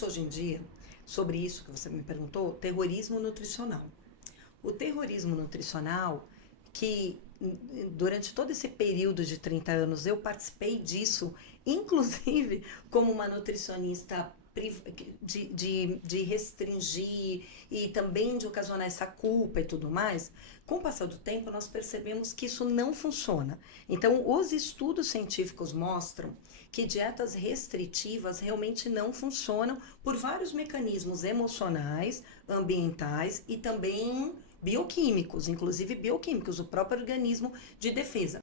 existe hoje em dia, sobre isso que você me perguntou, terrorismo nutricional. O terrorismo nutricional, que durante todo esse período de 30 anos eu participei disso, inclusive como uma nutricionista de restringir e também de ocasionar essa culpa e tudo mais, com o passar do tempo nós percebemos que isso não funciona. Então, os estudos científicos mostram que dietas restritivas realmente não funcionam por vários mecanismos emocionais, ambientais e também bioquímicos, inclusive bioquímicos, o próprio organismo de defesa.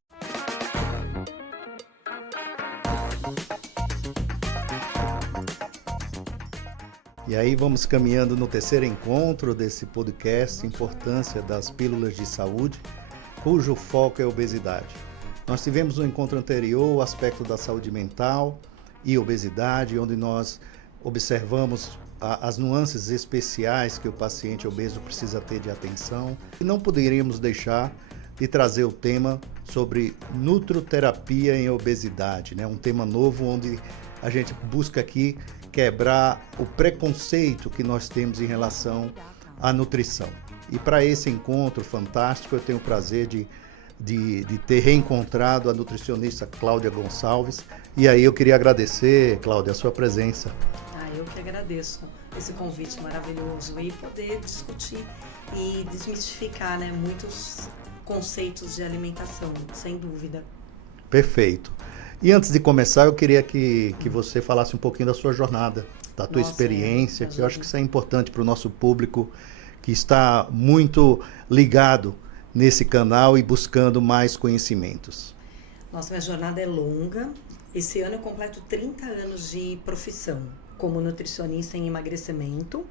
E aí vamos caminhando no terceiro encontro desse podcast, Importância das Pílulas de Saúde, cujo foco é a obesidade. Nós tivemos no encontro anterior o aspecto da saúde mental e obesidade, onde nós observamos as nuances especiais que o paciente obeso precisa ter de atenção. E não poderíamos deixar de trazer o tema sobre nutroterapia em obesidade, né? Um tema novo onde a gente busca aqui quebrar o preconceito que nós temos em relação à nutrição. E para esse encontro fantástico, eu tenho o prazer de ter reencontrado a nutricionista Cláudia Gonçalves. E aí eu queria agradecer, Cláudia, a sua presença. Eu que agradeço esse convite maravilhoso e poder discutir e desmistificar, né, muitos conceitos de alimentação, sem dúvida. Perfeito. E antes de começar, eu queria que você falasse um pouquinho da sua jornada, da tua experiência, que eu acho que isso é importante para o nosso público que está muito ligado nesse canal e buscando mais conhecimentos. Nossa, minha jornada é longa. Esse ano eu completo 30 anos de profissão como nutricionista em emagrecimento.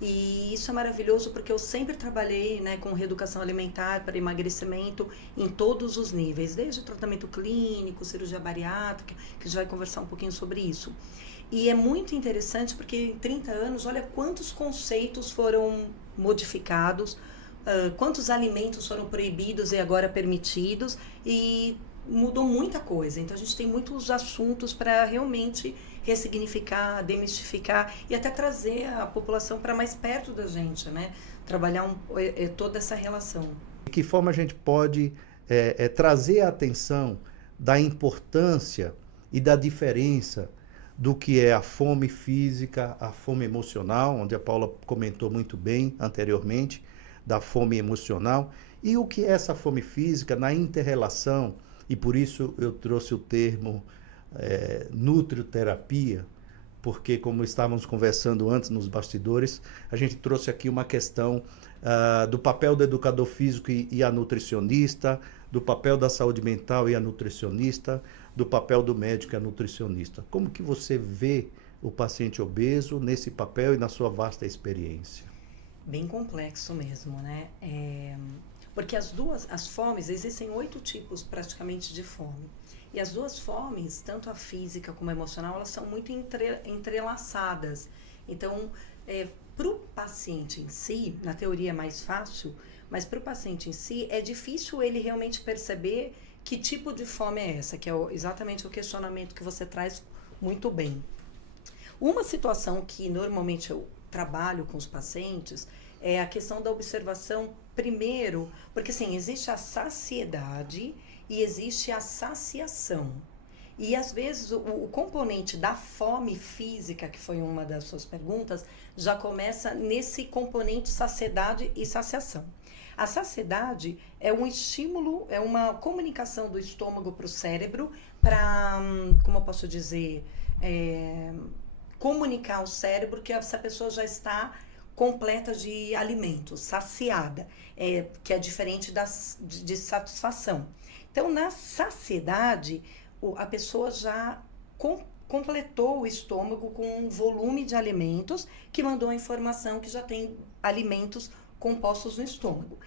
E isso é maravilhoso porque eu sempre trabalhei, né, com reeducação alimentar para emagrecimento em todos os níveis, desde o tratamento clínico, cirurgia bariátrica, que a gente vai conversar um pouquinho sobre isso. E é muito interessante porque em 30 anos, olha quantos conceitos foram modificados, quantos alimentos foram proibidos e agora permitidos, e mudou muita coisa. Então a gente tem muitos assuntos para realmente ressignificar, demistificar e até trazer a população para mais perto da gente, né? Trabalhar toda essa relação. De que forma a gente pode trazer a atenção da importância e da diferença do que é a fome física, a fome emocional, onde a Paula comentou muito bem anteriormente, da fome emocional, e o que é essa fome física na inter-relação, e por isso eu trouxe o termo nutrioterapia, porque como estávamos conversando antes nos bastidores, a gente trouxe aqui uma questão do papel do educador físico e a nutricionista, do papel da saúde mental e a nutricionista, do papel do médico e a nutricionista. Como que você vê o paciente obeso nesse papel e na sua vasta experiência? Bem complexo mesmo, né? Porque as fomes, existem 8 tipos praticamente de fome. E as duas fomes, tanto a física como a emocional, elas são muito entrelaçadas. Então, para o paciente em si, na teoria é mais fácil, mas para o paciente em si é difícil ele realmente perceber que tipo de fome é essa, que é exatamente o questionamento que você traz muito bem. Uma situação que normalmente eu trabalho com os pacientes é a questão da observação primeiro, porque assim, existe a saciedade e existe a saciação. E às vezes o componente da fome física, que foi uma das suas perguntas, já começa nesse componente saciedade e saciação. A saciedade é um estímulo, é uma comunicação do estômago para o cérebro para, como eu posso dizer, comunicar ao cérebro que essa pessoa já está completa de alimentos, saciada, que é diferente de satisfação. Então, na saciedade, a pessoa já completou o estômago com um volume de alimentos que mandou a informação que já tem alimentos compostos no estômago.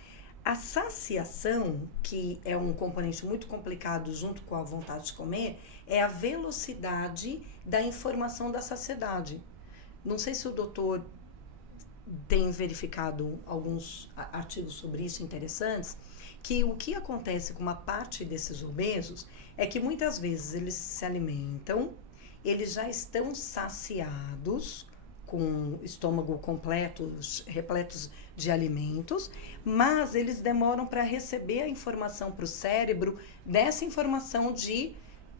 A saciação, que é um componente muito complicado junto com a vontade de comer, é a velocidade da informação da saciedade. Não sei se o doutor tem verificado alguns artigos sobre isso interessantes, que o que acontece com uma parte desses obesos é que muitas vezes eles se alimentam, eles já estão saciados com estômago completos, repletos de alimentos, mas eles demoram para receber a informação para o cérebro dessa informação de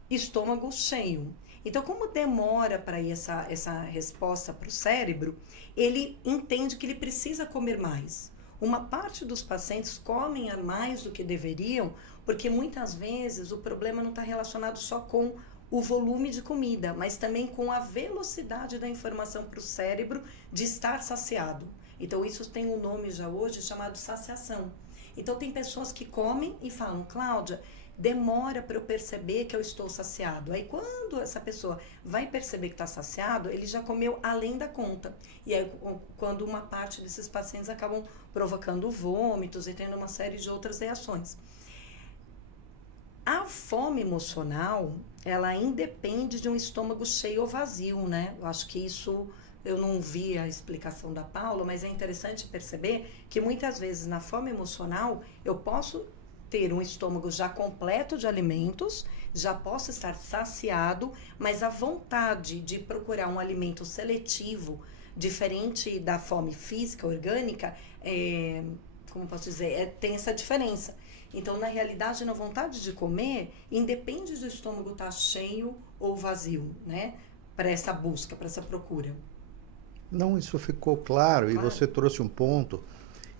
estômago cheio. Então, como demora para ir essa resposta para o cérebro, ele entende que ele precisa comer mais. Uma parte dos pacientes comem a mais do que deveriam, porque muitas vezes o problema não está relacionado só com o volume de comida, mas também com a velocidade da informação para o cérebro de estar saciado. Então, isso tem um nome já hoje chamado saciação. Então, tem pessoas que comem e falam, Cláudia, demora para eu perceber que eu estou saciado. Aí, quando essa pessoa vai perceber que está saciado, ele já comeu além da conta. E aí, quando uma parte desses pacientes acabam provocando vômitos e tendo uma série de outras reações. A fome emocional, ela independe de um estômago cheio ou vazio, né? Eu acho que isso, eu não vi a explicação da Paula, mas é interessante perceber que muitas vezes na fome emocional, eu posso ter um estômago já completo de alimentos, já posso estar saciado, mas a vontade de procurar um alimento seletivo, diferente da fome física, orgânica, como posso dizer, tem essa diferença. Então, na realidade, na vontade de comer, independe do estômago estar cheio ou vazio, né? Para essa busca, para essa procura. Não, isso ficou claro, e você trouxe um ponto.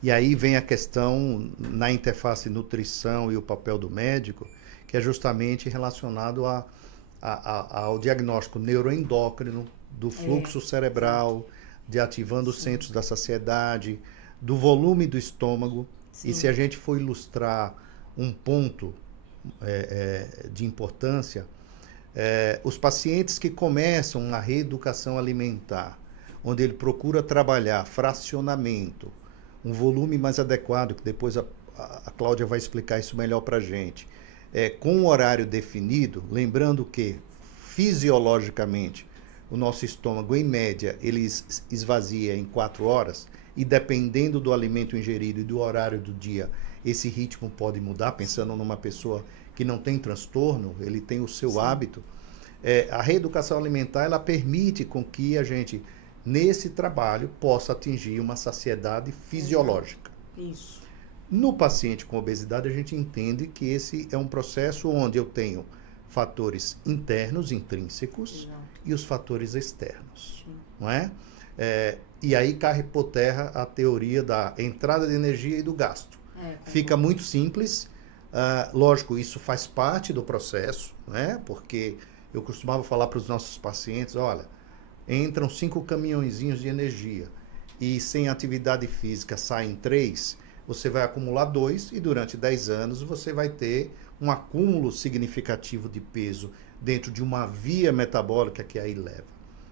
E aí vem a questão na interface nutrição e o papel do médico, que é justamente relacionado ao diagnóstico neuroendócrino, do fluxo cerebral, de ativando os centros da saciedade, do volume do estômago. Sim. E se a gente for ilustrar um ponto de importância, os pacientes que começam a reeducação alimentar, onde ele procura trabalhar fracionamento, um volume mais adequado, que depois a Cláudia vai explicar isso melhor para a gente, com um horário definido, lembrando que, fisiologicamente, o nosso estômago, em média, ele esvazia em 4 horas, e dependendo do alimento ingerido e do horário do dia, esse ritmo pode mudar, pensando numa pessoa que não tem transtorno, ele tem o seu hábito. A reeducação alimentar, ela permite com que a gente, nesse trabalho, possa atingir uma saciedade fisiológica. Isso. No paciente com obesidade, a gente entende que esse é um processo onde eu tenho fatores internos, intrínsecos, e os fatores externos. Sim. Não é? E aí cai por terra a teoria da entrada de energia e do gasto. Fica muito simples. Lógico, isso faz parte do processo, né? Porque eu costumava falar para os nossos pacientes, olha, entram 5 caminhõezinhos de energia e sem atividade física saem 3, você vai acumular 2 e durante 10 anos você vai ter um acúmulo significativo de peso dentro de uma via metabólica que aí leva.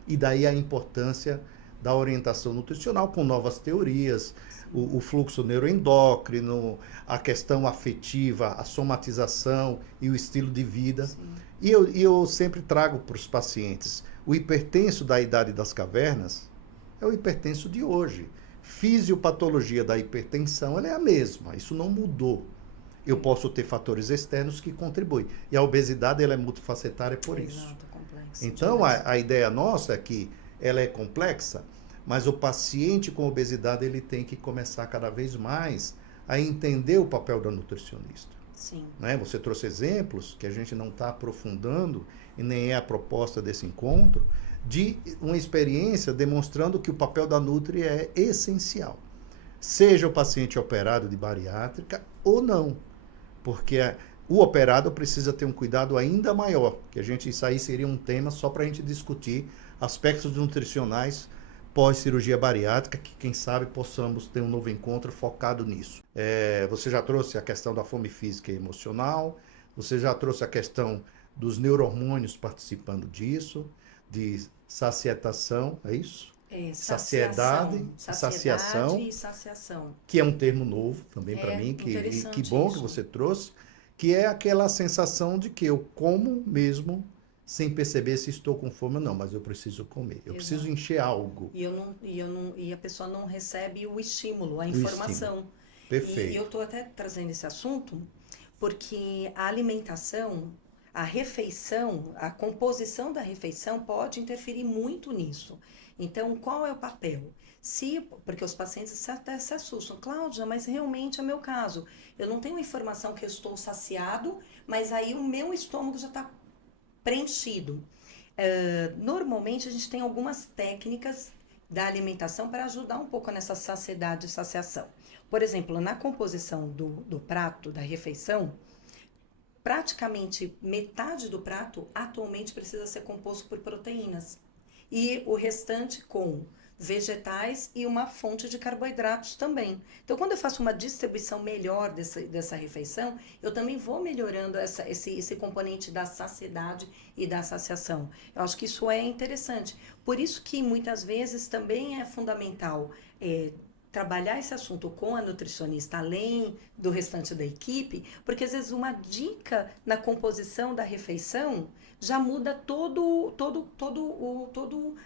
E daí a importância da orientação nutricional com novas teorias, o fluxo neuroendócrino, a questão afetiva, a somatização e o estilo de vida. E eu sempre trago para os pacientes, o hipertenso da idade das cavernas é o hipertenso de hoje. Fisiopatologia da hipertensão ela é a mesma, isso não mudou. Eu posso ter fatores externos que contribuem. E a obesidade ela é multifacetária por isso. Exato, complexa. Então, a ideia nossa é que ela é complexa, mas o paciente com obesidade ele tem que começar cada vez mais a entender o papel da nutricionista. Sim. Né? Você trouxe exemplos que a gente não está aprofundando e nem é a proposta desse encontro, de uma experiência demonstrando que o papel da Nutri é essencial. Seja o paciente operado de bariátrica ou não, porque o operado precisa ter um cuidado ainda maior, que isso aí seria um tema só para a gente discutir aspectos nutricionais pós-cirurgia bariátrica, que quem sabe possamos ter um novo encontro focado nisso. Você já trouxe a questão da fome física e emocional, você já trouxe a questão dos neuro-hormônios participando disso, de sacietação, é isso? Saciedade e saciação, que é um termo novo também para mim, que bom isso. Que você trouxe, que é aquela sensação de que eu como mesmo sem perceber se estou com fome ou não, mas eu preciso comer, eu preciso encher algo. E a pessoa não recebe o estímulo, a informação. Perfeito. E eu estou até trazendo esse assunto porque a alimentação, a refeição, a composição da refeição pode interferir muito nisso. Então, qual é o papel? Porque os pacientes até se assustam, Cláudia, mas realmente é meu caso. Eu não tenho informação que eu estou saciado, mas aí o meu estômago já está preenchido. Normalmente a gente tem algumas técnicas da alimentação para ajudar um pouco nessa saciedade e saciação. Por exemplo, na composição do prato, da refeição, praticamente metade do prato atualmente precisa ser composto por proteínas e o restante com vegetais e uma fonte de carboidratos também. Então, quando eu faço uma distribuição melhor dessa refeição, eu também vou melhorando esse componente da saciedade e da saciação. Eu acho que isso é interessante. Por isso que muitas vezes também é fundamental trabalhar esse assunto com a nutricionista, além do restante da equipe, porque às vezes uma dica na composição da refeição já muda todo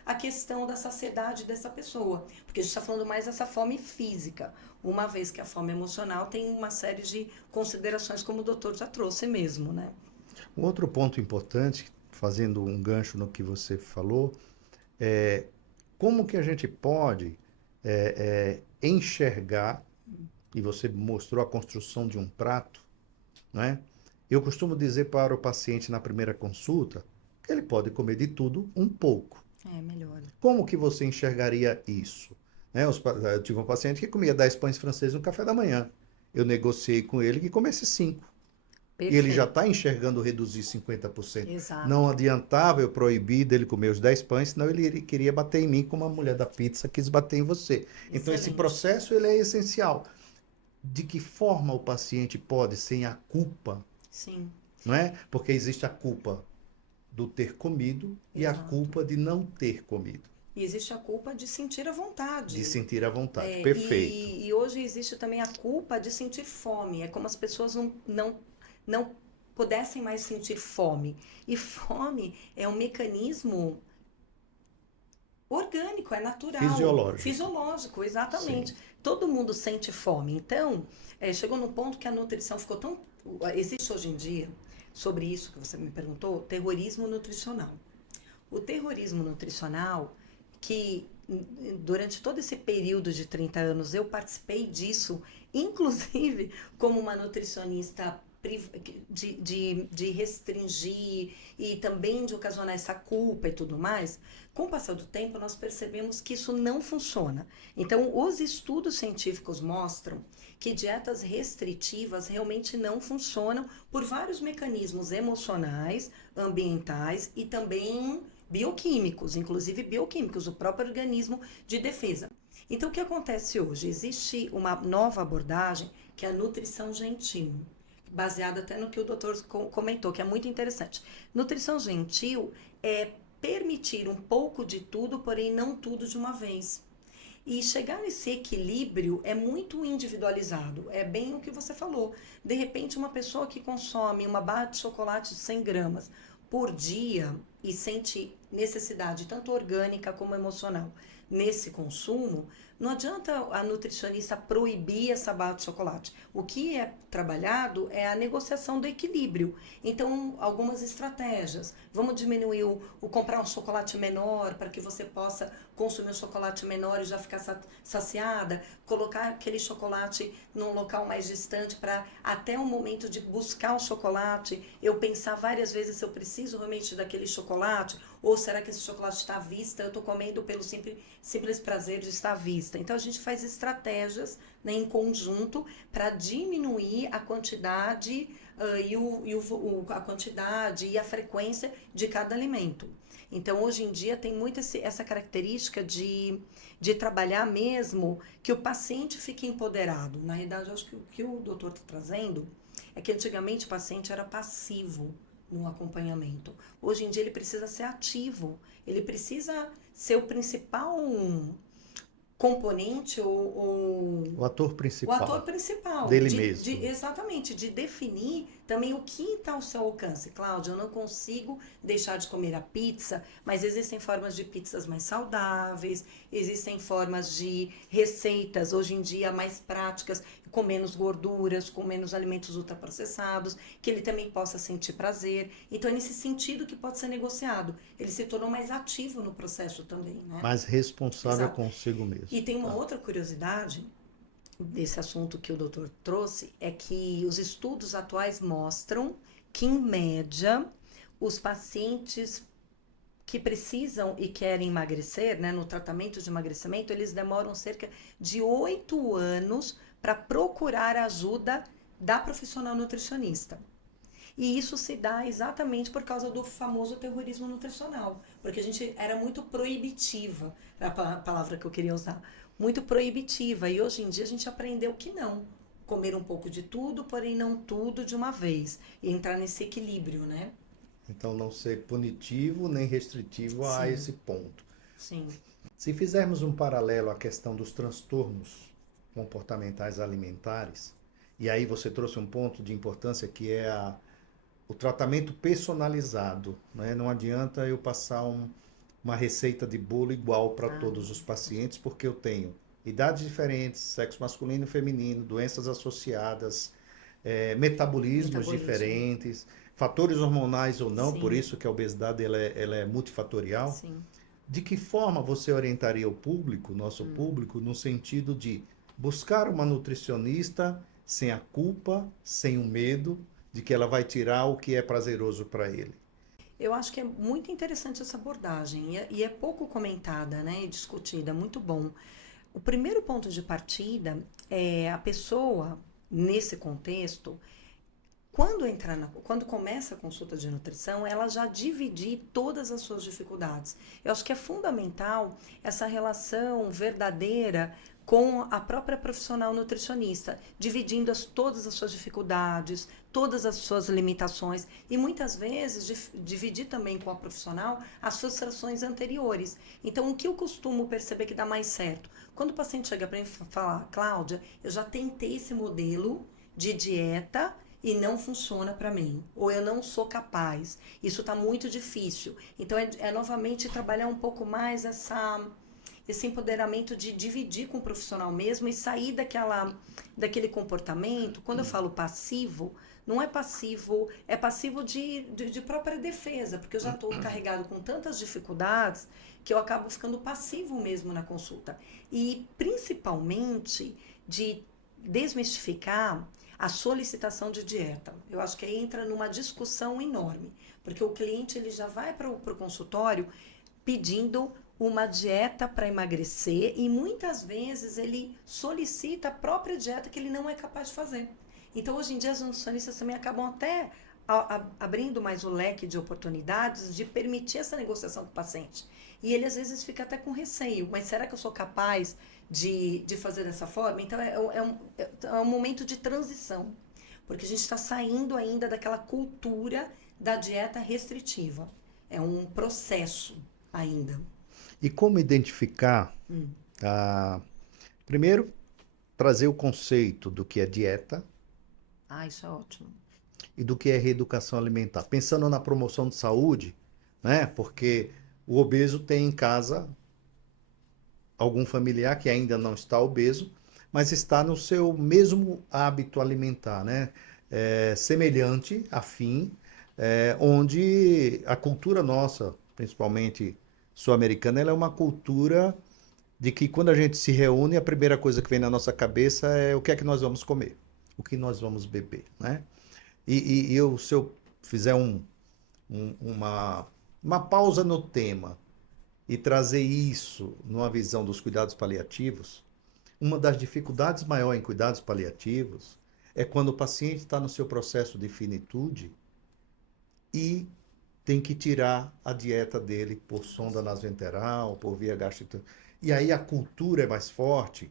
a questão da saciedade dessa pessoa. Porque a gente está falando mais dessa fome física, uma vez que a fome emocional tem uma série de considerações, como o doutor já trouxe mesmo, né? Um outro ponto importante, fazendo um gancho no que você falou, é como que a gente pode enxergar, e você mostrou a construção de um prato, né? Eu costumo dizer para o paciente na primeira consulta que ele pode comer de tudo um pouco. É melhor. Como que você enxergaria isso? Né? Eu tive um paciente que comia 10 pães franceses no café da manhã. Eu negociei com ele que comesse 5. E ele já está enxergando reduzir 50%. Exato. Não adiantava eu proibir dele comer os 10 pães, senão ele queria bater em mim como a mulher da pizza quis bater em você. Excelente. Então esse processo ele é essencial. De que forma o paciente pode, sem a culpa, sim, não é? Porque existe a culpa do ter comido e a culpa de não ter comido. E existe a culpa de sentir a vontade. De sentir a vontade, perfeito. E hoje existe também a culpa de sentir fome. É como as pessoas não pudessem mais sentir fome. E fome é um mecanismo orgânico, é natural. Fisiológico, exatamente. Sim. Todo mundo sente fome. Então, chegou num ponto que a nutrição ficou tão... Existe hoje em dia, sobre isso que você me perguntou, terrorismo nutricional. O terrorismo nutricional, que durante todo esse período de 30 anos eu participei disso, inclusive como uma nutricionista de restringir e também de ocasionar essa culpa e tudo mais, com o passar do tempo nós percebemos que isso não funciona. Então, os estudos científicos mostram que dietas restritivas realmente não funcionam por vários mecanismos emocionais, ambientais e também bioquímicos, inclusive bioquímicos, o próprio organismo de defesa. Então, o que acontece hoje? Existe uma nova abordagem que é a nutrição gentil, baseada até no que o doutor comentou, que é muito interessante. Nutrição gentil é permitir um pouco de tudo, porém não tudo de uma vez. E chegar nesse equilíbrio é muito individualizado, é bem o que você falou. De repente, uma pessoa que consome uma barra de chocolate de 100 gramas por dia e sente necessidade tanto orgânica como emocional nesse consumo, não adianta a nutricionista proibir essa barra de chocolate. O que é trabalhado é a negociação do equilíbrio. Então, algumas estratégias. Vamos diminuir comprar um chocolate menor para que você possa consumir um chocolate menor e já ficar saciada. Colocar aquele chocolate num local mais distante para até o momento de buscar o chocolate, eu pensar várias vezes se eu preciso realmente daquele chocolate ou será que esse chocolate está à vista, eu estou comendo pelo simples prazer de estar à vista. Então, a gente faz estratégias, né, em conjunto para diminuir a quantidade a quantidade e a frequência de cada alimento. Então, hoje em dia, tem muito essa característica de trabalhar mesmo que o paciente fique empoderado. Na realidade, eu acho que o que o doutor está trazendo é que antigamente o paciente era passivo no acompanhamento. Hoje em dia, ele precisa ser ativo. Ele precisa ser o principal componente O ator o principal. ator principal. Dele mesmo. Exatamente, de definir também o que está ao seu alcance. Cláudia, eu não consigo deixar de comer a pizza, mas existem formas de pizzas mais saudáveis, existem formas de receitas, hoje em dia, mais práticas, com menos gorduras, com menos alimentos ultraprocessados, que ele também possa sentir prazer. Então, é nesse sentido que pode ser negociado. Ele se tornou mais ativo no processo também, né? Mais responsável Exato. consigo mesmo. E tem uma outra curiosidade desse assunto que o doutor trouxe, é que os estudos atuais mostram que, em média, os pacientes que precisam e querem emagrecer, né, no tratamento de emagrecimento, eles demoram cerca de 8 anos para procurar ajuda da profissional nutricionista. E isso se dá exatamente por causa do famoso terrorismo nutricional, porque a gente era muito proibitiva, a palavra que eu queria usar, muito proibitiva, e hoje em dia a gente aprendeu que não, comer um pouco de tudo, porém não tudo de uma vez, e entrar nesse equilíbrio, né? Então, não ser punitivo nem restritivo a Sim. esse ponto. Sim. Se fizermos um paralelo à questão dos transtornos comportamentais alimentares, e aí você trouxe um ponto de importância que é o tratamento personalizado, né? Não adianta eu passar uma receita de bolo igual para todos os pacientes, porque eu tenho idades diferentes, sexo masculino e feminino, doenças associadas, metabolismos diferentes, fatores hormonais ou não, Sim. por isso que a obesidade ela é multifatorial. Sim. De que forma você orientaria o público, nosso público, no sentido de buscar uma nutricionista sem a culpa, sem o medo de que ela vai tirar o que é prazeroso para ele? Eu acho que é muito interessante essa abordagem e é pouco comentada, né, e discutida, muito bom. O primeiro ponto de partida é a pessoa, nesse contexto, quando começa a consulta de nutrição, ela já dividir todas as suas dificuldades. Eu acho que é fundamental essa relação verdadeira com a própria profissional nutricionista, dividindo todas as suas dificuldades, todas as suas limitações e muitas vezes dividir também com a profissional as frustrações anteriores. Então, o que eu costumo perceber que dá mais certo? Quando o paciente chega para mim e fala, Cláudia, eu já tentei esse modelo de dieta e não funciona para mim, ou eu não sou capaz, isso está muito difícil. Então, é novamente trabalhar um pouco mais esse empoderamento de dividir com o profissional mesmo e sair daquele comportamento. Quando eu falo passivo, não é passivo, é passivo de própria defesa, porque eu já estou carregado com tantas dificuldades que eu acabo ficando passivo mesmo na consulta. E principalmente de desmistificar a solicitação de dieta. Eu acho que aí entra numa discussão enorme, porque o cliente ele já vai para o consultório pedindo uma dieta para emagrecer e muitas vezes ele solicita a própria dieta que ele não é capaz de fazer. Então, hoje em dia, as nutricionistas também acabam até abrindo mais o leque de oportunidades de permitir essa negociação com o paciente. E ele, às vezes, fica até com receio. Mas será que eu sou capaz de fazer dessa forma? Então, é um momento de transição. Porque a gente está saindo ainda daquela cultura da dieta restritiva. É um processo ainda. E como identificar, primeiro, trazer o conceito do que é dieta. Isso é ótimo. E do que é reeducação alimentar. Pensando na promoção de saúde, né? Porque o obeso tem em casa algum familiar que ainda não está obeso, mas está no seu mesmo hábito alimentar, né? Semelhante, afim, onde a cultura nossa, principalmente sul-americana, ela é uma cultura de que quando a gente se reúne, a primeira coisa que vem na nossa cabeça é o que é que nós vamos comer, o que nós vamos beber, né? Se eu fizer uma pausa no tema e trazer isso numa visão dos cuidados paliativos, uma das dificuldades maiores em cuidados paliativos é quando o paciente está no seu processo de finitude e tem que tirar a dieta dele por sonda nasoenteral, por via gastrointestinal. E aí a cultura é mais forte.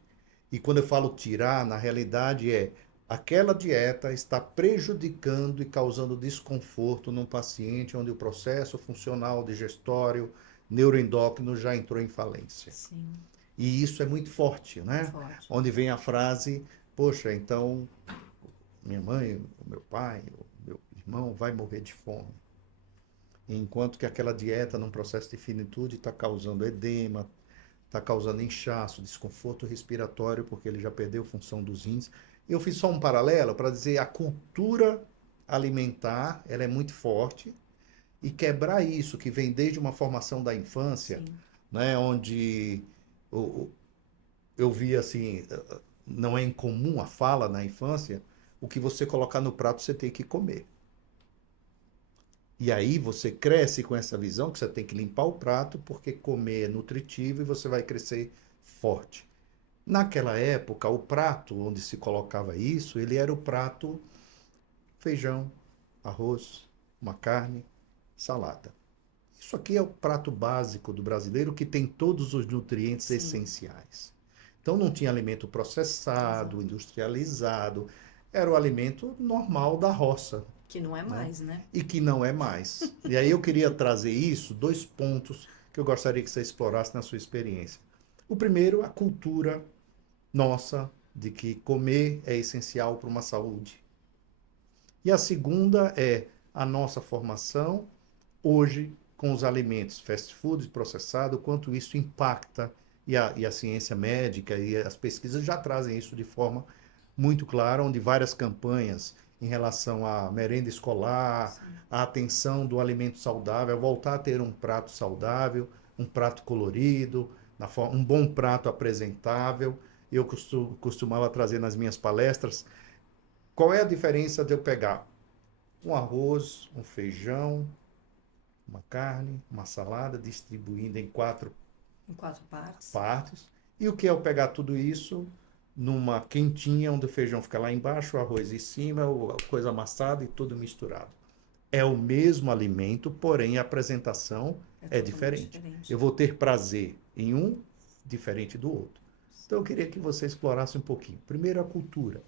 E quando eu falo tirar, na realidade aquela dieta está prejudicando e causando desconforto num paciente onde o processo funcional digestório, neuroendócrino já entrou em falência. Sim. E isso é muito forte, né? Forte. Onde vem a frase, poxa, então minha mãe, o meu pai, o meu irmão vai morrer de fome. Enquanto que aquela dieta, num processo de finitude, está causando edema, está causando inchaço, desconforto respiratório, porque ele já perdeu a função dos rins. Eu fiz só um paralelo para dizer a cultura alimentar, ela é muito forte, e quebrar isso que vem desde uma formação da infância, Sim. né, onde eu vi assim, não é incomum a fala na infância, o que você colocar no prato você tem que comer. E aí você cresce com essa visão que você tem que limpar o prato porque comer é nutritivo e você vai crescer forte. Naquela época, o prato onde se colocava isso, ele era o prato feijão, arroz, uma carne, salada. Isso aqui é o prato básico do brasileiro que tem todos os nutrientes Sim. essenciais. Então não tinha alimento processado, Exato. industrializado, era o alimento normal da roça, Que não é né? mais, né? E que não é mais. E aí eu queria trazer isso, dois pontos que eu gostaria que você explorasse na sua experiência. O primeiro, a cultura nossa de que comer é essencial para uma saúde. E a segunda é a nossa formação hoje com os alimentos fast food processado, quanto isso impacta, e a ciência médica e as pesquisas já trazem isso de forma muito clara, onde várias campanhas em relação à merenda escolar, Sim. a atenção do alimento saudável, voltar a ter um prato saudável, um prato colorido, um bom prato apresentável. Eu costumava trazer nas minhas palestras qual é a diferença de eu pegar um arroz, um feijão, uma carne, uma salada, distribuindo em 4 Em 4 partes. partes. E o que é eu pegar tudo isso numa quentinha, onde o feijão fica lá embaixo, o arroz em cima, a coisa amassada e tudo misturado. É o mesmo alimento, porém a apresentação é diferente. Eu vou ter prazer em um, diferente do outro. Então eu queria que você explorasse um pouquinho. Primeiro, a cultura.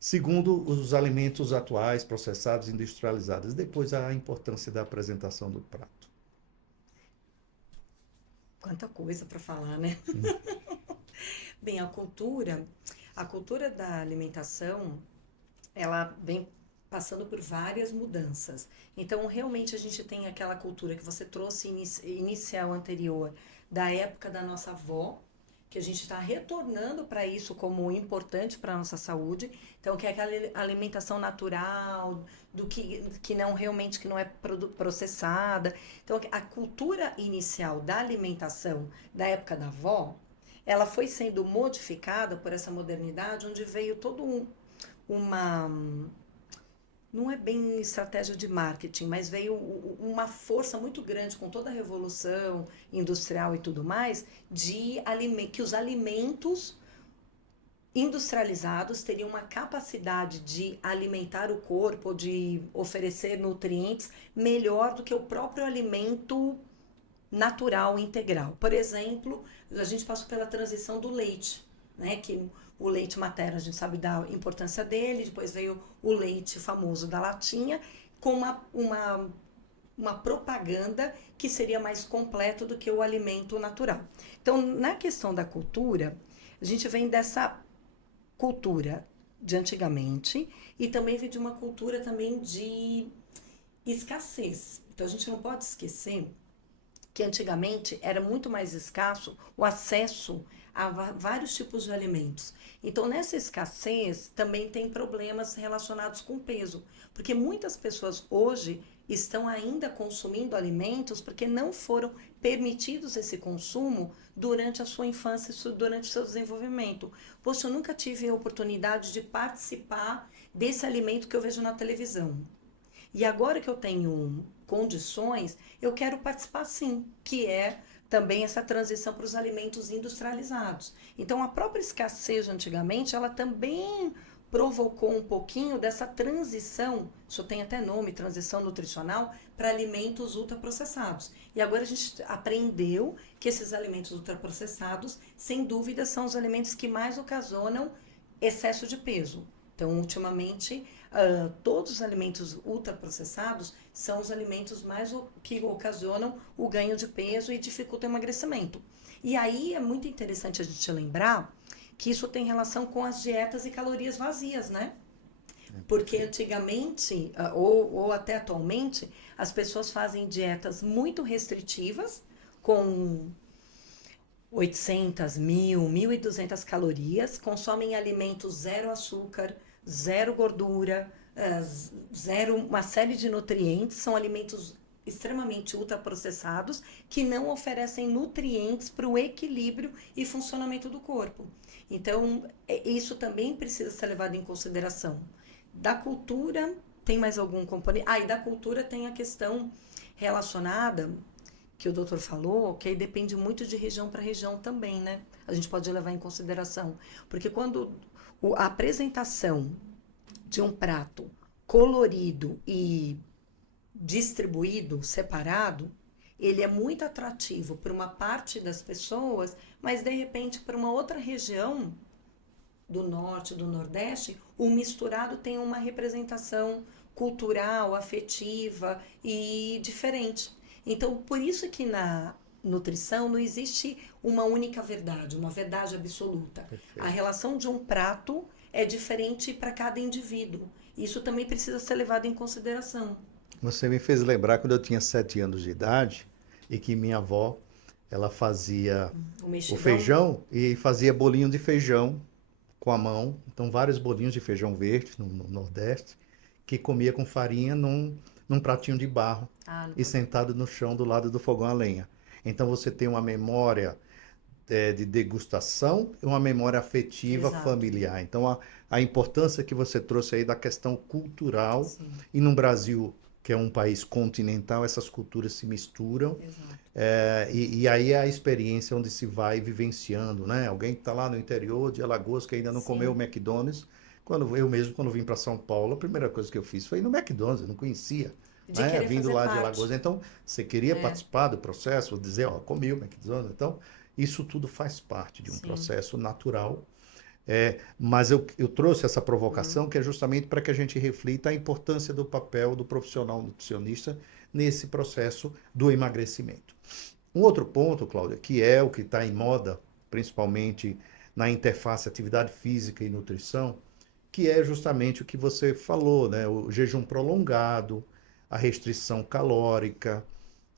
Segundo, os alimentos atuais, processados, industrializados. Depois, a importância da apresentação do prato. Quanta coisa para falar, né? Bem, a cultura da alimentação, ela vem passando por várias mudanças. Então, realmente, a gente tem aquela cultura que você trouxe inicial anterior, da época da nossa avó, que a gente está retornando para isso como importante para a nossa saúde. Então, que é aquela alimentação natural, do que não realmente que não é processada. Então, a cultura inicial da alimentação da época da avó, ela foi sendo modificada por essa modernidade, onde veio todo uma não é bem estratégia de marketing, mas veio uma força muito grande com toda a revolução industrial e tudo mais, que os alimentos industrializados teriam uma capacidade de alimentar o corpo, de oferecer nutrientes melhor do que o próprio alimento natural integral. Por exemplo, a gente passou pela transição do leite, né, que o leite materno a gente sabe da importância dele, depois veio o leite famoso da latinha, com uma propaganda que seria mais completo do que o alimento natural. Então, na questão da cultura, a gente vem dessa cultura de antigamente e também vem de uma cultura também de escassez. Então, a gente não pode esquecer que antigamente era muito mais escasso o acesso a vários tipos de alimentos. Então, nessa escassez, também tem problemas relacionados com peso, porque muitas pessoas hoje estão ainda consumindo alimentos porque não foram permitidos esse consumo durante a sua infância, durante o seu desenvolvimento. Poxa, eu nunca tive a oportunidade de participar desse alimento que eu vejo na televisão. E agora que eu tenho condições, eu quero participar sim, que é também essa transição para os alimentos industrializados. Então, a própria escassez antigamente, ela também provocou um pouquinho dessa transição, isso tem até nome, transição nutricional, para alimentos ultraprocessados. E agora a gente aprendeu que esses alimentos ultraprocessados, sem dúvida, são os alimentos que mais ocasionam excesso de peso. Então, ultimamente, todos os alimentos ultraprocessados são os alimentos mais que ocasionam o ganho de peso e dificultam o emagrecimento. E aí é muito interessante a gente lembrar que isso tem relação com as dietas e calorias vazias, né? Porque antigamente, ou até atualmente, as pessoas fazem dietas muito restritivas, com 800, 1.000, 1.200 calorias, consomem alimentos zero açúcar, zero gordura, zero uma série de nutrientes, são alimentos extremamente ultraprocessados que não oferecem nutrientes para o equilíbrio e funcionamento do corpo. Então, isso também precisa ser levado em consideração. Da cultura, tem mais algum componente? E da cultura tem a questão relacionada que o doutor falou, que aí depende muito de região para região também, né? A gente pode levar em consideração. Porque quando a apresentação de um prato colorido e distribuído, separado, ele é muito atrativo para uma parte das pessoas, mas de repente para uma outra região do norte, do nordeste, o misturado tem uma representação cultural, afetiva e diferente. Então, por isso que na nutrição não existe uma única verdade, uma verdade absoluta. Perfeito. A relação de um prato é diferente para cada indivíduo. Isso também precisa ser levado em consideração. Você me fez lembrar quando eu tinha 7 anos de idade e que minha avó, ela fazia o feijão e fazia bolinho de feijão com a mão. Então, vários bolinhos de feijão verde no Nordeste, que comia com farinha num pratinho de barro e sentado no chão do lado do fogão a lenha. Então, você tem uma memória de degustação e uma memória afetiva familiar. Então, a importância que você trouxe aí da questão cultural. Sim. E no Brasil, que é um país continental, essas culturas se misturam. E aí é a experiência onde se vai vivenciando, né? Alguém que está lá no interior de Alagoas, que ainda não comeu o McDonald's. Quando vim para São Paulo, a primeira coisa que eu fiz foi ir no McDonald's, eu não conhecia. Né? Vindo lá de Alagoas. Então, você queria participar do processo, dizer, comi o McDonald's. Então, isso tudo faz parte de um processo natural. Mas eu trouxe essa provocação que é justamente para que a gente reflita a importância do papel do profissional nutricionista nesse processo do emagrecimento. Um outro ponto, Cláudia, que é o que está em moda, principalmente na interface atividade física e nutrição, que é justamente o que você falou, né? O jejum prolongado, a restrição calórica.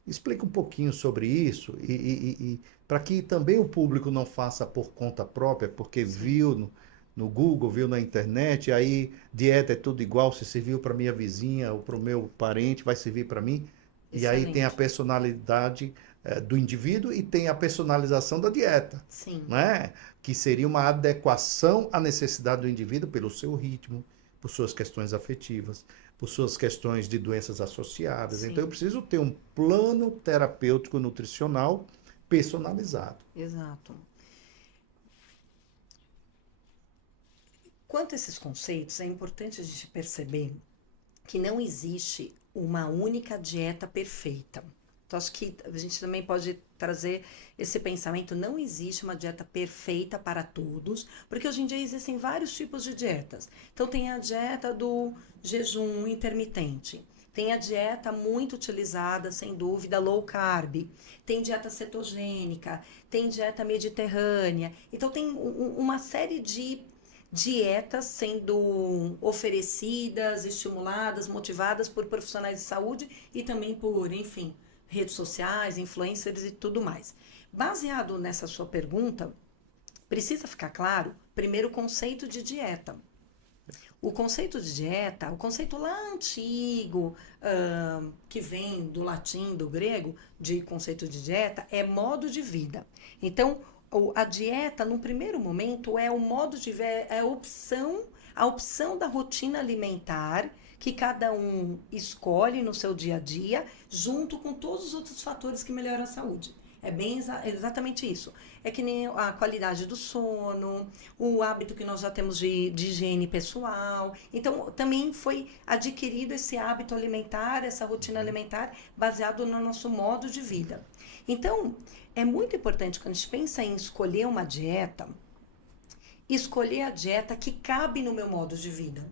Explica um pouquinho sobre isso e para que também o público não faça por conta própria, porque viu no Google, viu na internet, aí dieta é tudo igual, se serviu para minha vizinha ou para o meu parente, vai servir para mim. Excelente. E aí tem a personalidade do indivíduo e tem a personalização da dieta. Sim. Né? Que seria uma adequação à necessidade do indivíduo pelo seu ritmo, por suas questões afetivas, por suas questões de doenças associadas. Sim. Então, eu preciso ter um plano terapêutico nutricional personalizado. Exato. Quanto a esses conceitos, é importante a gente perceber que não existe uma única dieta perfeita. Então, acho que a gente também pode trazer esse pensamento, não existe uma dieta perfeita para todos, porque hoje em dia existem vários tipos de dietas. Então, tem a dieta do jejum intermitente, tem a dieta muito utilizada, sem dúvida, low carb, tem dieta cetogênica, tem dieta mediterrânea. Então, tem uma série de dietas sendo oferecidas, estimuladas, motivadas por profissionais de saúde e também por, enfim, redes sociais, influencers e tudo mais. Baseado nessa sua pergunta, precisa ficar claro, primeiro, o conceito de dieta. O conceito de dieta, o conceito lá antigo, que vem do latim, do grego, de conceito de dieta, é modo de vida. Então, a dieta, no primeiro momento, é o modo de vida, é a opção da rotina alimentar que cada um escolhe no seu dia a dia, junto com todos os outros fatores que melhoram a saúde. É bem exatamente isso. É que nem a qualidade do sono, o hábito que nós já temos de higiene pessoal. Então, também foi adquirido esse hábito alimentar, essa rotina alimentar, baseado no nosso modo de vida. Então, é muito importante, quando a gente pensa em escolher uma dieta, escolher a dieta que cabe no meu modo de vida.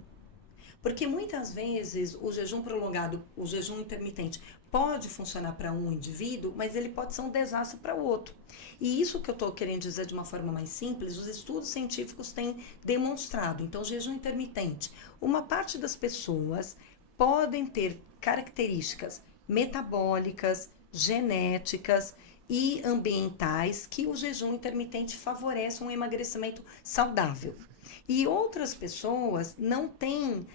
Porque muitas vezes o jejum prolongado, o jejum intermitente, pode funcionar para um indivíduo, mas ele pode ser um desastre para o outro. E isso que eu estou querendo dizer de uma forma mais simples, os estudos científicos têm demonstrado. Então, jejum intermitente, uma parte das pessoas podem ter características metabólicas, genéticas e ambientais que o jejum intermitente favorece um emagrecimento saudável. E outras pessoas não têm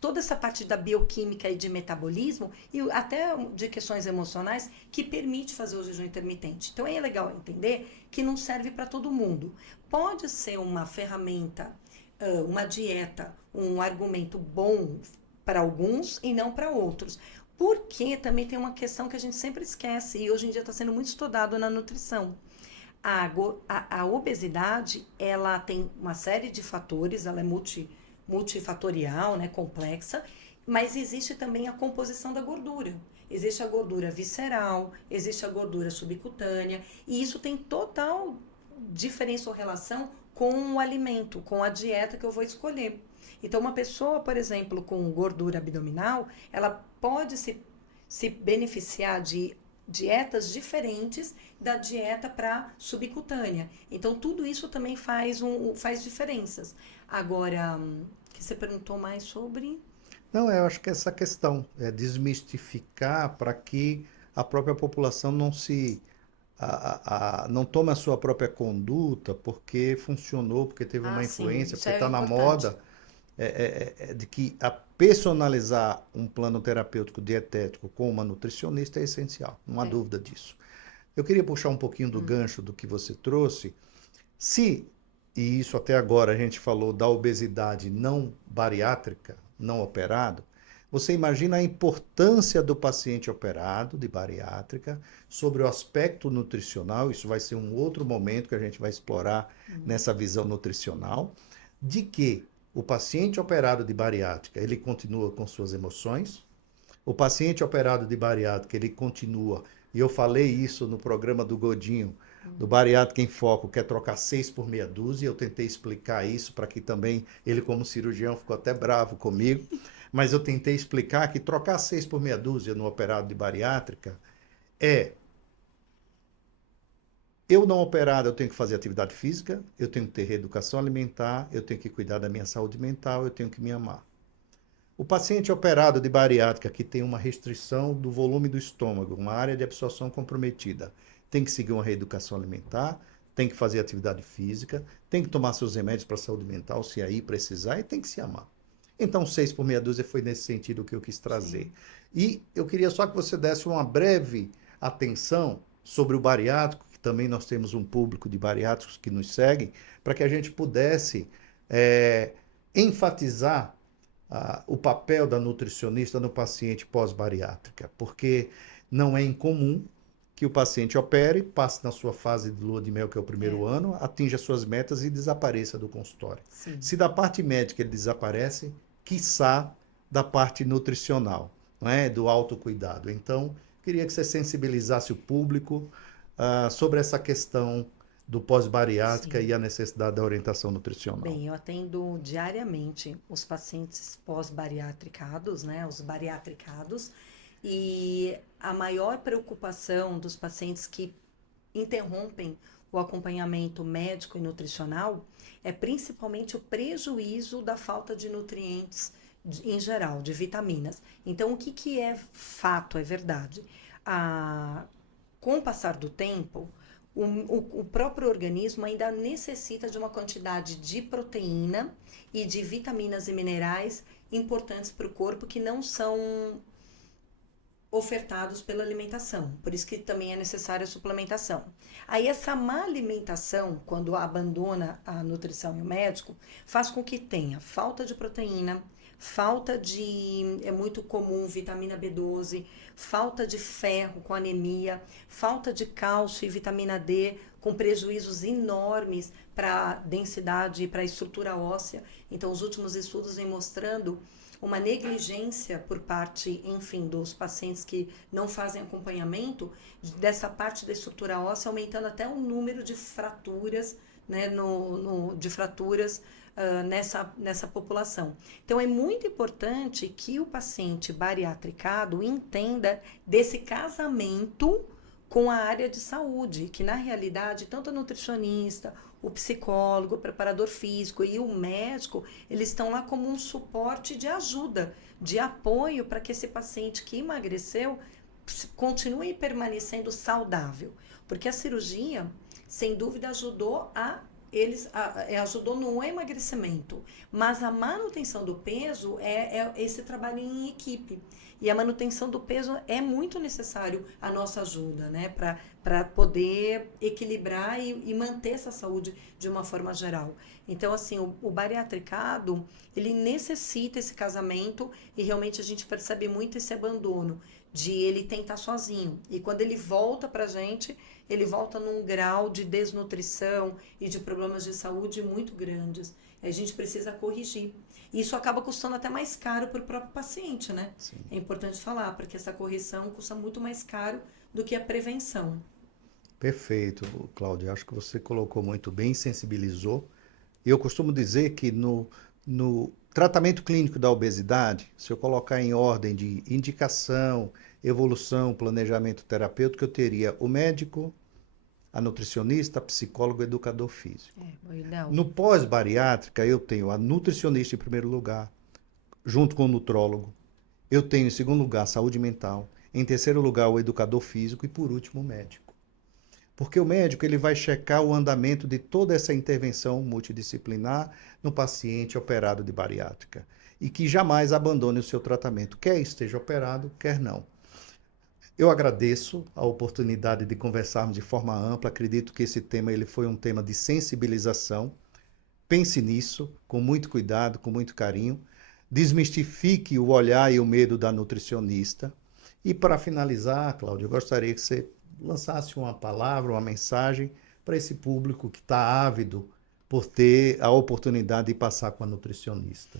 toda essa parte da bioquímica e de metabolismo e até de questões emocionais que permite fazer o jejum intermitente. Então é legal entender que não serve para todo mundo. Pode ser uma ferramenta, uma dieta, um argumento bom para alguns e não para outros. Porque também tem uma questão que a gente sempre esquece e hoje em dia está sendo muito estudado na nutrição. A obesidade, ela tem uma série de fatores, ela é multifatorial, né, complexa, mas existe também a composição da gordura. Existe a gordura visceral, existe a gordura subcutânea, e isso tem total diferença ou relação com o alimento, com a dieta que eu vou escolher. Então, uma pessoa, por exemplo, com gordura abdominal, ela pode se beneficiar de dietas diferentes da dieta para subcutânea. Então, tudo isso também faz diferenças. Agora, que você perguntou mais sobre? Não, eu acho que essa questão é desmistificar para que a própria população não não tome a sua própria conduta porque funcionou, porque teve uma influência, Sim, porque está na importante. moda, de que a personalizar um plano terapêutico dietético com uma nutricionista é essencial, não há dúvida disso. Eu queria puxar um pouquinho do gancho do que você trouxe. E isso até agora a gente falou da obesidade não bariátrica, não operado, você imagina a importância do paciente operado de bariátrica sobre o aspecto nutricional, isso vai ser um outro momento que a gente vai explorar nessa visão nutricional, de que o paciente operado de bariátrica, ele continua com suas emoções, o paciente operado de bariátrica, ele continua, e eu falei isso no programa do Godinho, do Bariátrica em Foco, quer trocar 6 por meia dúzia, eu tentei explicar isso para que também, ele como cirurgião ficou até bravo comigo, mas eu tentei explicar que trocar 6 por meia dúzia no operado de bariátrica eu não operado, eu tenho que fazer atividade física, eu tenho que ter reeducação alimentar, eu tenho que cuidar da minha saúde mental, eu tenho que me amar. O paciente operado de bariátrica que tem uma restrição do volume do estômago, uma área de absorção comprometida, tem que seguir uma reeducação alimentar, tem que fazer atividade física, tem que tomar seus remédios para a saúde mental, se aí precisar, e tem que se amar. Então, 6 por meia dúzia foi nesse sentido que eu quis trazer. Sim. E eu queria só que você desse uma breve atenção sobre o bariátrico, que também nós temos um público de bariátricos que nos seguem, para que a gente pudesse enfatizar o papel da nutricionista no paciente pós-bariátrica, porque não é incomum que o paciente opere, passe na sua fase de lua de mel, que é o primeiro ano, atinja suas metas e desapareça do consultório. Sim. Se da parte médica ele desaparece, quiçá da parte nutricional, não é? Do autocuidado. Então, queria que você sensibilizasse o público sobre essa questão do pós-bariátrica e a necessidade da orientação nutricional. Bem, eu atendo diariamente os pacientes pós-bariatricados, né, os bariatricados, e a maior preocupação dos pacientes que interrompem o acompanhamento médico e nutricional é principalmente o prejuízo da falta de nutrientes em geral, de vitaminas. Então, o que é fato, é verdade? Com o passar do tempo, o próprio organismo ainda necessita de uma quantidade de proteína e de vitaminas e minerais importantes para o corpo que não são ofertados pela alimentação. Por isso que também é necessária a suplementação. Aí essa má alimentação, quando abandona a nutrição e o médico, faz com que tenha falta de proteína, falta de, é muito comum, vitamina B12, falta de ferro com anemia, falta de cálcio e vitamina D com prejuízos enormes para a densidade e para a estrutura óssea. Então, os últimos estudos vêm mostrando uma negligência por parte, enfim, dos pacientes que não fazem acompanhamento dessa parte da estrutura óssea, aumentando até o número de fraturas né, de fraturas nessa população. Então, é muito importante que o paciente bariatricado entenda desse casamento com a área de saúde, que na realidade, tanto a nutricionista, o psicólogo, o preparador físico e o médico, eles estão lá como um suporte de ajuda, de apoio para que esse paciente que emagreceu continue permanecendo saudável. Porque a cirurgia, sem dúvida, ajudou ajudou no emagrecimento, mas a manutenção do peso é esse trabalho em equipe. E a manutenção do peso é muito necessário a nossa ajuda, né? Para poder equilibrar e manter essa saúde de uma forma geral. Então, assim, o bariatricado, ele necessita esse casamento e realmente a gente percebe muito esse abandono de ele tentar sozinho. E quando ele volta pra gente, ele volta num grau de desnutrição e de problemas de saúde muito grandes. A gente precisa corrigir. E isso acaba custando até mais caro para o próprio paciente, né? Sim. É importante falar, porque essa correção custa muito mais caro do que a prevenção. Perfeito, Cláudia. Acho que você colocou muito bem, sensibilizou. E eu costumo dizer que no tratamento clínico da obesidade, se eu colocar em ordem de indicação, evolução, planejamento terapêutico, eu teria o médico, a nutricionista, a psicólogo, o educador físico. No pós-bariátrica, eu tenho a nutricionista em primeiro lugar, junto com o nutrólogo. Eu tenho em segundo lugar a saúde mental, em terceiro lugar o educador físico e por último o médico. Porque o médico ele vai checar o andamento de toda essa intervenção multidisciplinar no paciente operado de bariátrica e que jamais abandone o seu tratamento, quer esteja operado, quer não. Eu agradeço a oportunidade de conversarmos de forma ampla. Acredito que esse tema ele foi um tema de sensibilização. Pense nisso com muito cuidado, com muito carinho. Desmistifique o olhar e o medo da nutricionista. E para finalizar, Cláudio, eu gostaria que você lançasse uma palavra, uma mensagem para esse público que está ávido por ter a oportunidade de passar com a nutricionista.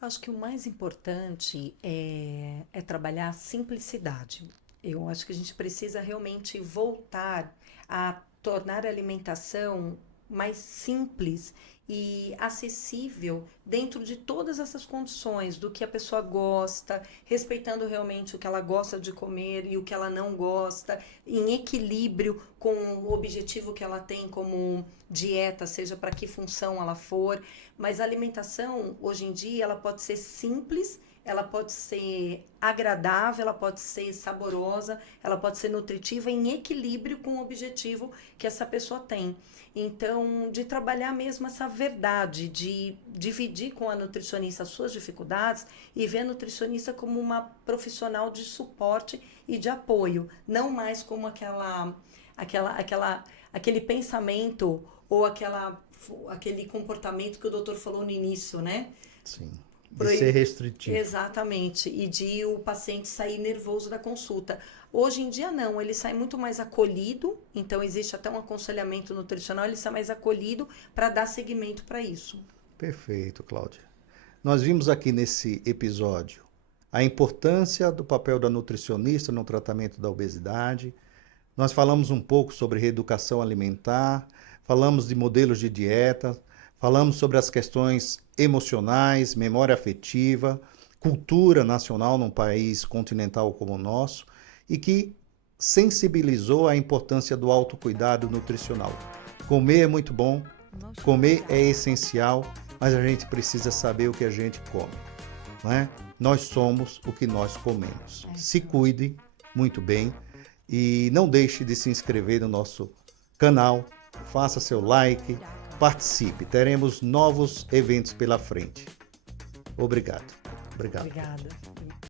Acho que o mais importante é trabalhar a simplicidade. Eu acho que a gente precisa realmente voltar a tornar a alimentação mais simples e acessível dentro de todas essas condições, do que a pessoa gosta, respeitando realmente o que ela gosta de comer e o que ela não gosta, em equilíbrio com o objetivo que ela tem como dieta, seja para que função ela for. Mas a alimentação, hoje em dia, ela pode ser simples, ela pode ser agradável, ela pode ser saborosa, ela pode ser nutritiva em equilíbrio com o objetivo que essa pessoa tem. Então, de trabalhar mesmo essa verdade, de dividir com a nutricionista as suas dificuldades e ver a nutricionista como uma profissional de suporte e de apoio, não mais como aquele pensamento ou aquele comportamento que o doutor falou no início, né? Sim. De ser restritivo. Exatamente, e de o paciente sair nervoso da consulta. Hoje em dia não, ele sai muito mais acolhido, então existe até um aconselhamento nutricional, ele sai mais acolhido para dar seguimento para isso. Perfeito, Cláudia. Nós vimos aqui nesse episódio a importância do papel da nutricionista no tratamento da obesidade. Nós falamos um pouco sobre reeducação alimentar, falamos de modelos de dieta, falamos sobre as questões emocionais, memória afetiva, cultura nacional num país continental como o nosso e que sensibilizou a importância do autocuidado nutricional. Comer é muito bom, comer é essencial, mas a gente precisa saber o que a gente come, não é? Nós somos o que nós comemos. Se cuide muito bem e não deixe de se inscrever no nosso canal, faça seu like, participe. Teremos novos eventos pela frente. Obrigado. Obrigada.